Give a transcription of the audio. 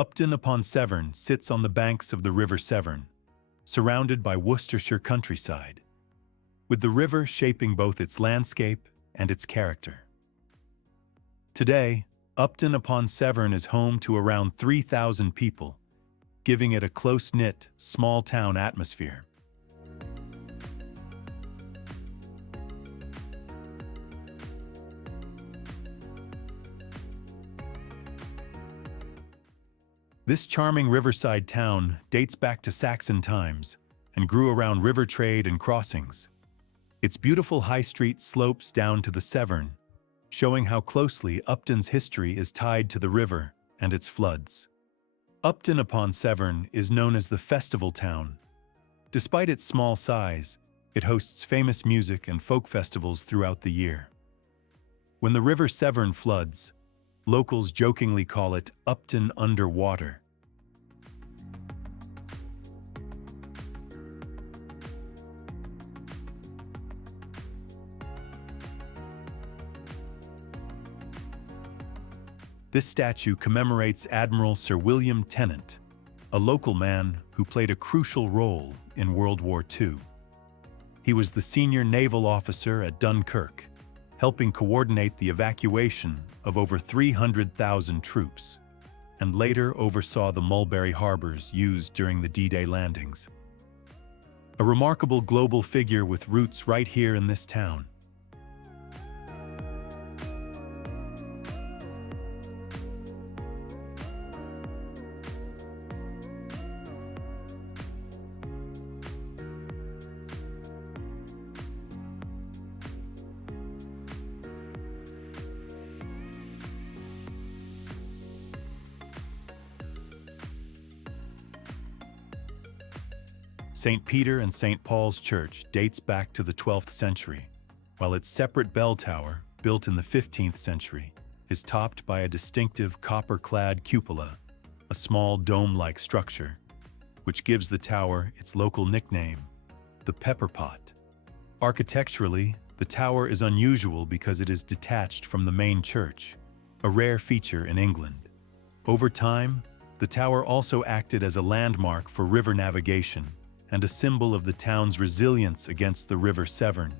Upton-upon-Severn sits on the banks of the River Severn, surrounded by Worcestershire countryside, with the river shaping both its landscape and its character. Today, Upton-upon-Severn is home to around 3,000 people, giving it a close-knit, small-town atmosphere. This charming riverside town dates back to Saxon times and grew around river trade and crossings. Its beautiful high street slopes down to the Severn, showing how closely Upton's history is tied to the river and its floods. Upton-upon-Severn is known as the festival town. Despite its small size, it hosts famous music and folk festivals throughout the year. When the River Severn floods, locals jokingly call it Upton underwater. This statue commemorates Admiral Sir William Tennant, a local man who played a crucial role in World War II. He was the senior naval officer at Dunkirk, helping coordinate the evacuation of over 300,000 troops, and later oversaw the Mulberry harbors used during the D-Day landings. A remarkable global figure with roots right here in this town. St. Peter and St. Paul's Church dates back to the 12th century, while its separate bell tower, built in the 15th century, is topped by a distinctive copper-clad cupola, a small dome-like structure, which gives the tower its local nickname, the Pepper Pot. Architecturally, the tower is unusual because it is detached from the main church, a rare feature in England. Over time, the tower also acted as a landmark for river navigation and a symbol of the town's resilience against the River Severn.